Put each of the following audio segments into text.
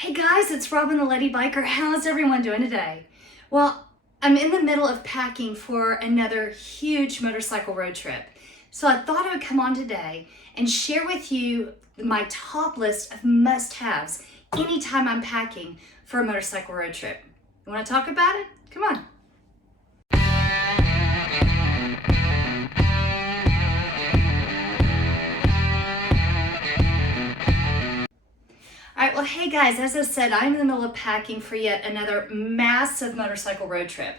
Hey guys, it's Robin the Lady Biker. How's everyone doing today? Well, I'm in the middle of packing for another huge motorcycle road trip. So I thought I would come on today and share with you my top list of must-haves anytime I'm packing for a motorcycle road trip. You want to talk about it? Come on. All right, well, hey guys, as I said, I'm in the middle of packing for yet another massive motorcycle road trip.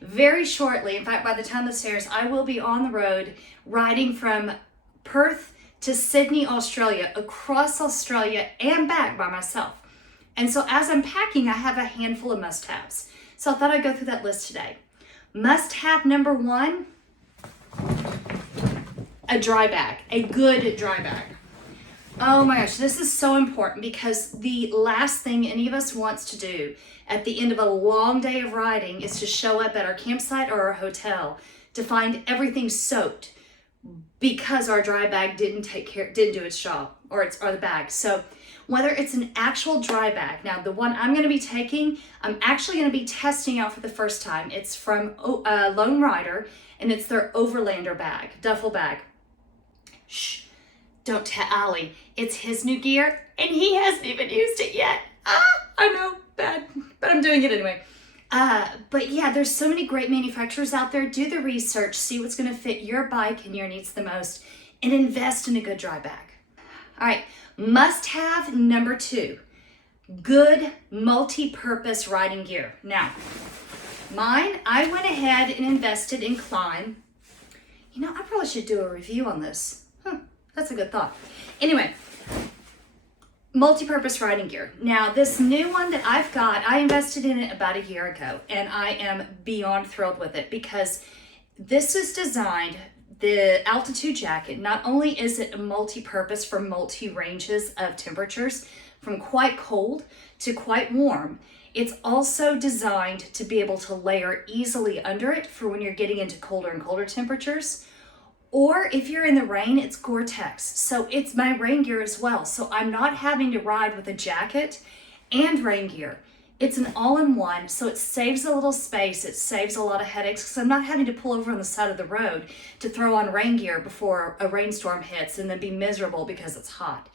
Very shortly, in fact, by the time this airs, I will be on the road riding from Perth to Sydney, Australia, across Australia and back by myself. And so as I'm packing, I have a handful of must-haves. So I thought I'd go through that list today. Must-have number one, a dry bag, a good dry bag. Oh my gosh, this is so important because the last thing any of us wants to do at the end of a long day of riding is to show up at our campsite or our hotel to find everything soaked because our dry bag didn't do its job, or the bag. So whether it's an actual dry bag, now the one I'm going to be taking, I'm actually going to be testing out for the first time. It's from Lone Rider, and it's their Overlander bag, duffel bag. Shh. Don't tell Ollie. It's his new gear, and he hasn't even used it yet. I know, bad, but I'm doing it anyway. But yeah, there's so many great manufacturers out there. Do the research, see what's gonna fit your bike and your needs the most, and invest in a good dry bag. All right, must-have number two, good multi-purpose riding gear. Now, mine, I went ahead and invested in Climb. You know, I probably should do a review on this. That's a good thought. Anyway, multi-purpose riding gear. Now, this new one that I've got, I invested in it about a year ago, and I am beyond thrilled with it because this is designed, the altitude jacket, not only is it a multi-purpose for multi-ranges of temperatures, from quite cold to quite warm, it's also designed to be able to layer easily under it for when you're getting into colder and colder temperatures. Or if you're in the rain, it's Gore-Tex. So it's my rain gear as well. So I'm not having to ride with a jacket and rain gear. It's an all-in-one, so it saves a little space. It saves a lot of headaches because I'm not having to pull over on the side of the road to throw on rain gear before a rainstorm hits and then be miserable because it's hot.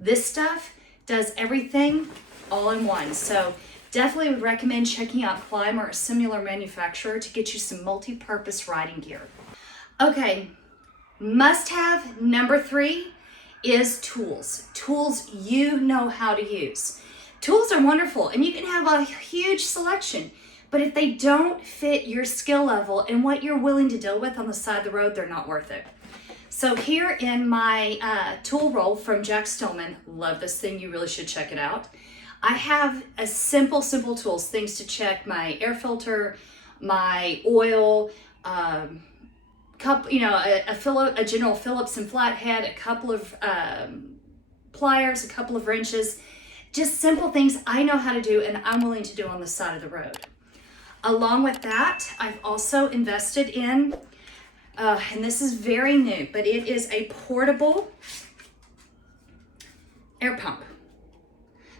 This stuff does everything all in one. So definitely would recommend checking out Climb or a similar manufacturer to get you some multi-purpose riding gear. Okay. Must-have number three is tools. Tools you know how to use. Tools are wonderful, and you can have a huge selection, but if they don't fit your skill level and what you're willing to deal with on the side of the road, they're not worth it. So here in my tool roll from Jack Stillman, love this thing, you really should check it out. I have a simple tools, things to check my air filter, my oil, a General Phillips and flathead, a couple of pliers, a couple of wrenches, just simple things I know how to do and I'm willing to do on the side of the road. Along with that, I've also invested in, and this is very new, but it is a portable air pump.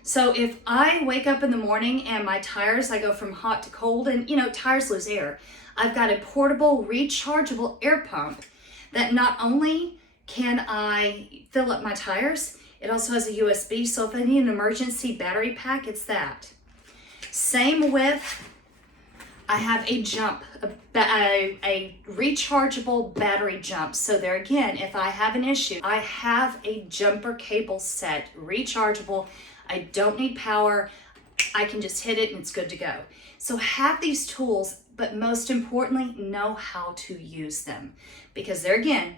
So if I wake up in the morning and my tires, I go from hot to cold, and tires lose air, I've got a portable rechargeable air pump that not only can I fill up my tires, it also has a USB, so if I need an emergency battery pack, it's that. Same with, I have a jump, a rechargeable battery jump. So there again, if I have an issue, I have a jumper cable set, rechargeable. I don't need power. I can just hit it and it's good to go. So have these tools, but most importantly, know how to use them. Because there again,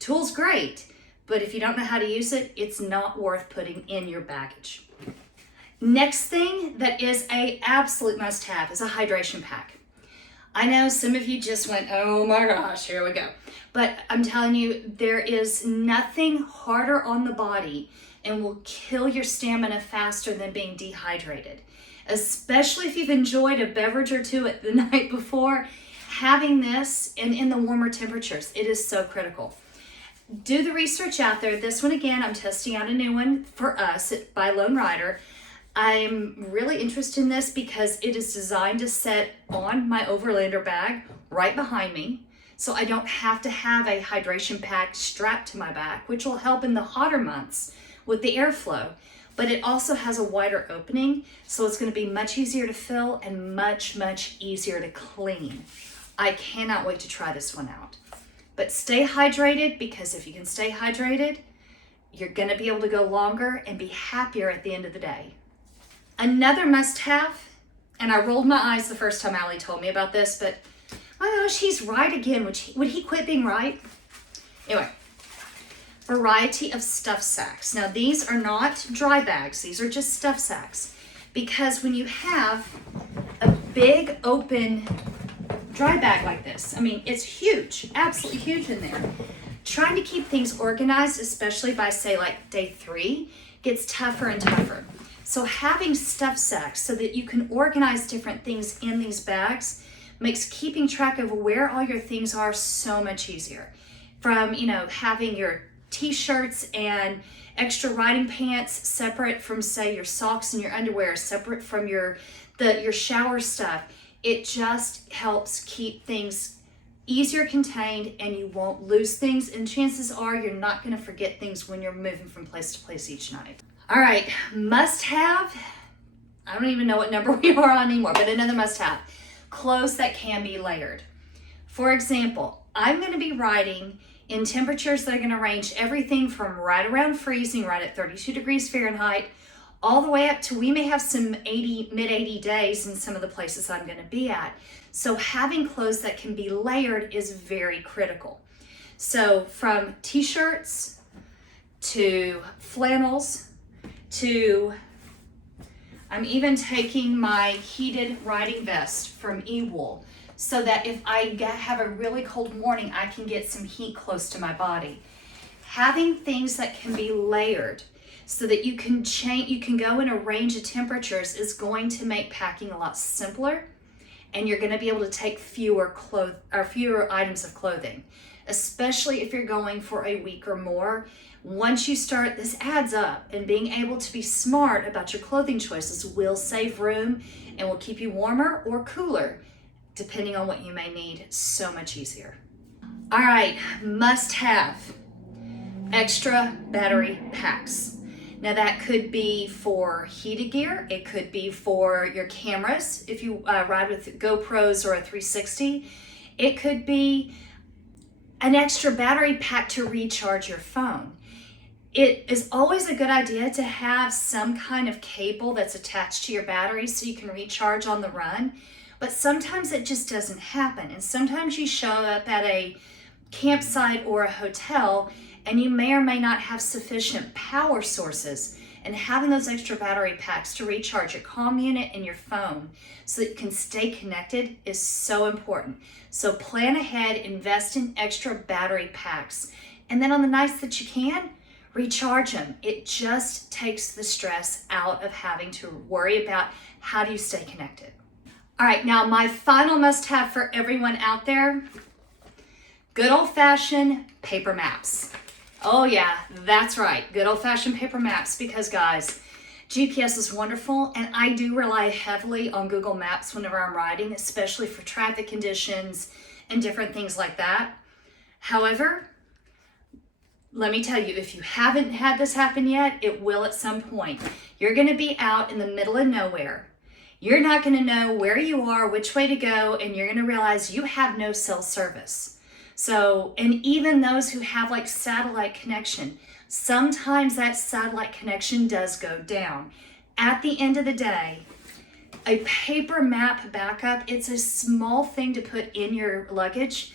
tools great, but if you don't know how to use it, it's not worth putting in your baggage. Next thing that is a absolute must-have is a hydration pack. I know some of you just went, oh my gosh, here we go. But I'm telling you, there is nothing harder on the body and will kill your stamina faster than being dehydrated. Especially if you've enjoyed a beverage or two at the night before, having this in the warmer temperatures, it is so critical. Do the research out there. This one again, I'm testing out a new one for us by Lone Rider. I'm really interested in this because it is designed to sit on my Overlander bag right behind me. So I don't have to have a hydration pack strapped to my back, which will help in the hotter months with the airflow. But it also has a wider opening, so it's going to be much easier to fill and much, much easier to clean. I cannot wait to try this one out. But stay hydrated, because if you can stay hydrated, you're going to be able to go longer and be happier at the end of the day. Another must-have, and I rolled my eyes the first time Allie told me about this, but my gosh, he's right again. Would he quit being right? Anyway, variety of stuff sacks. Now these are not dry bags, these are just stuff sacks. Because when you have a big open dry bag like this, I mean, it's huge, absolutely huge in there. Trying to keep things organized, especially by say like day 3, gets tougher and tougher. So having stuff sacks so that you can organize different things in these bags makes keeping track of where all your things are so much easier. From, you know, having your t-shirts and extra riding pants separate from say your socks and your underwear, separate from your shower stuff. It just helps keep things easier contained and you won't lose things, and chances are you're not going to forget things when you're moving from place to place each night. All right, must have, I don't even know what number we are on anymore, but another must have, clothes that can be layered. For example, I'm going to be riding in temperatures that are going to range everything from right around freezing, right at 32 degrees Fahrenheit, all the way up to, we may have some mid 80 days in some of the places I'm going to be at. So having clothes that can be layered is very critical. So from t-shirts to flannels to, I'm even taking my heated riding vest from E-Wool so that if I have a really cold morning, I can get some heat close to my body. Having things that can be layered so that you can go in a range of temperatures is going to make packing a lot simpler, and you're going to be able to take fewer items of clothing, especially if you're going for a week or more. Once you start, this adds up, and being able to be smart about your clothing choices will save room and will keep you warmer or cooler, depending on what you may need, so much easier. All right, must have extra battery packs. Now that could be for heated gear, it could be for your cameras if you ride with GoPros or a 360. It could be an extra battery pack to recharge your phone. It is always a good idea to have some kind of cable that's attached to your battery so you can recharge on the run, but sometimes it just doesn't happen. And sometimes you show up at a campsite or a hotel and you may or may not have sufficient power sources, and having those extra battery packs to recharge your comm unit and your phone so that you can stay connected is so important. So plan ahead, invest in extra battery packs, and then on the nights that you can, recharge them. It just takes the stress out of having to worry about how do you stay connected. All right, now my final must-have for everyone out there, good old-fashioned paper maps. Oh yeah, that's right, good old-fashioned paper maps, because guys, GPS is wonderful, and I do rely heavily on Google Maps whenever I'm riding, especially for traffic conditions and different things like that. However, let me tell you, if you haven't had this happen yet, it will at some point. You're going to be out in the middle of nowhere. You're not going to know where you are, which way to go, and you're going to realize you have no cell service. So, and even those who have like satellite connection, sometimes that satellite connection does go down. At the end of the day, a paper map backup, it's a small thing to put in your luggage,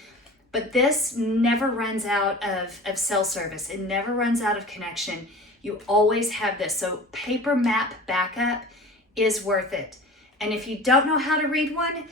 but this never runs out of cell service. It never runs out of connection. You always have this. So paper map backup is worth it. And if you don't know how to read one,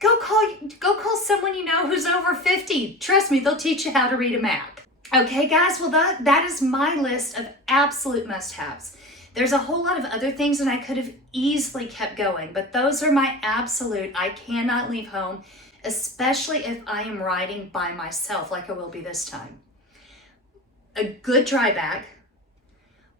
go call someone you know who's over 50. Trust me, they'll teach you how to read a map. Okay, guys, well that is my list of absolute must-haves. There's a whole lot of other things, and I could have easily kept going, but those are my absolute, I cannot leave home, especially if I am riding by myself like I will be this time. A good dry bag,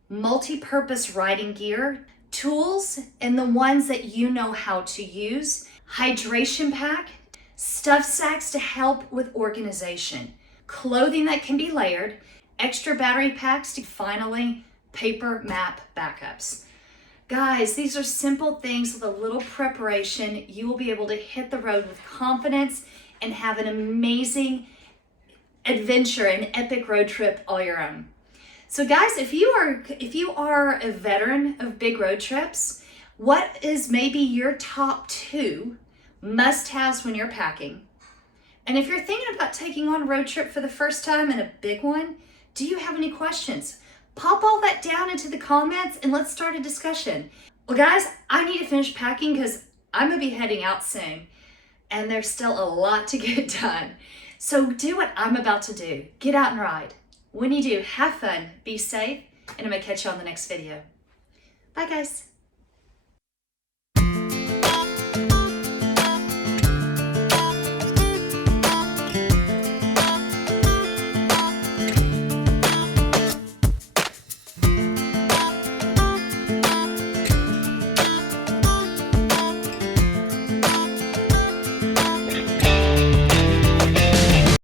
multi-purpose riding gear, tools and the ones that you know how to use, hydration pack, stuff sacks to help with organization, clothing that can be layered, extra battery packs to finally paper map backups. Guys, these are simple things with a little preparation. You will be able to hit the road with confidence and have an amazing adventure, an epic road trip all your own. So guys, if you are a veteran of big road trips, what is maybe your top 2 must-haves when you're packing? And if you're thinking about taking on a road trip for the first time and a big one, do you have any questions? Pop all that down into the comments and let's start a discussion. Well guys, I need to finish packing because I'm gonna be heading out soon and there's still a lot to get done. So do what I'm about to do. Get out and ride. When you do, have fun, be safe, and I'm gonna catch you on the next video. Bye guys.